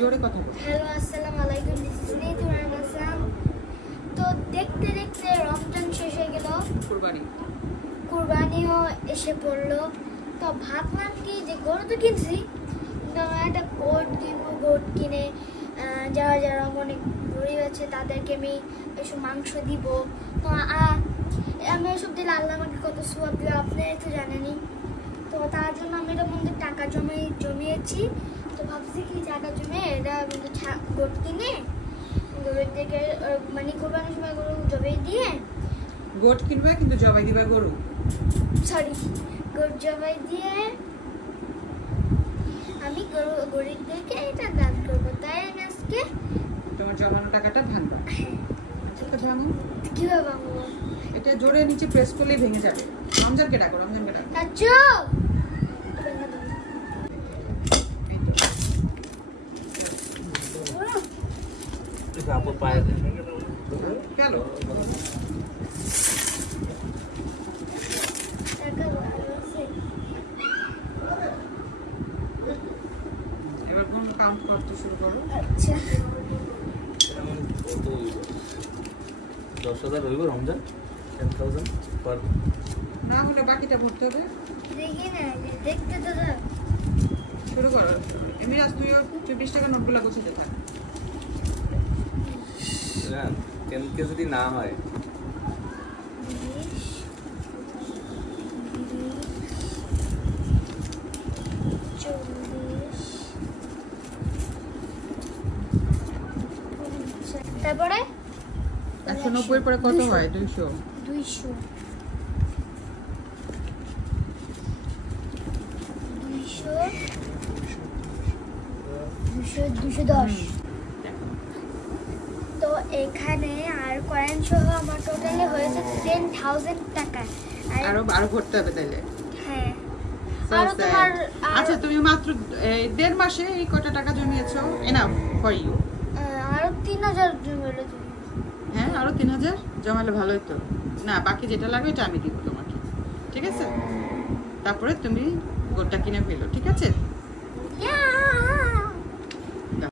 জোরে কথা বল। হ্যালো, আসসালামু আলাইকুম। দিস ইজ নিতুর আহসান। তো দেখতে দেখতে রমজান শেষ হয়ে গেল, কুরবানিও এসে পড়লো। তো ভাবলাম কি যে গরু তো কিনছি, কিন্তু আমরা একটা গোট কিনবো। গোট কিনে যারা যারা অনেক গরিব আছে তাদেরকে আমি এসব মাংস দিব। তো আমি এসব দিলে আল্লাহ আমাকে কত সওয়াব দিবে আপনারা তো জানেনই। তো তার জন্য আমি এটা মধ্যে টাকা জমিয়েছি। তো ভাবছি কি টাকা জমে এটা গোট কিনে গরুর থেকে মানে কোরবানির সময় গরু জবাই দিয়ে গোট কিনবা কিন্তু জবাই দিবা গরু, সরি গোট জবাই দিয়ে আমি গরিব থেকে এটা দান করবো। তাই আমি আজকে তোমার জমানো টাকাটা ভাঙবা। আচ্ছা তো ভাঙো। কিভাবে ভাঙবো? এটা জোরে নিচে প্রেস করলেই ভেঙে যাবে। রমজানকে ডাকো, রমজানকে ডাকো। চাচু আপু পায়ে গেল। এবার কোন কাউন্ট করতে শুরু করো। আচ্ছা 10,000 হইব রমজান 10,000 পার না হলে বাকিটা ভরতে হবে। দেখি না, দেখতে তো দাও। শুরু করো। এমনিজ তুই 20 টাকা নোটগুলো গুছিয়ে থাক। না 10K যদি না হয় 20, 40, তারপরে 190 পরে কত হয়? 200। 200, 210। তো এখানে আর কয়েন সহ আমার টোটালি হয়েছে 10,000 টাকা। আরো ভরতে হবে তাইলে। হ্যাঁ, So আরো sad. তোমার আচ্ছা তুমি মাত্র 1.5 মাসে এই কত টাকা জমিয়েছো? Enough for you. আরো 3,000 জমলো। হ্যাঁ আরো 3,000 জমালে ভালোই তো। না বাকি যেটা লাগবে এটা আমি দিব তোমাকে, ঠিক আছে? তারপরে তুমি গোটটা কিনে ফেলো, ঠিক আছে?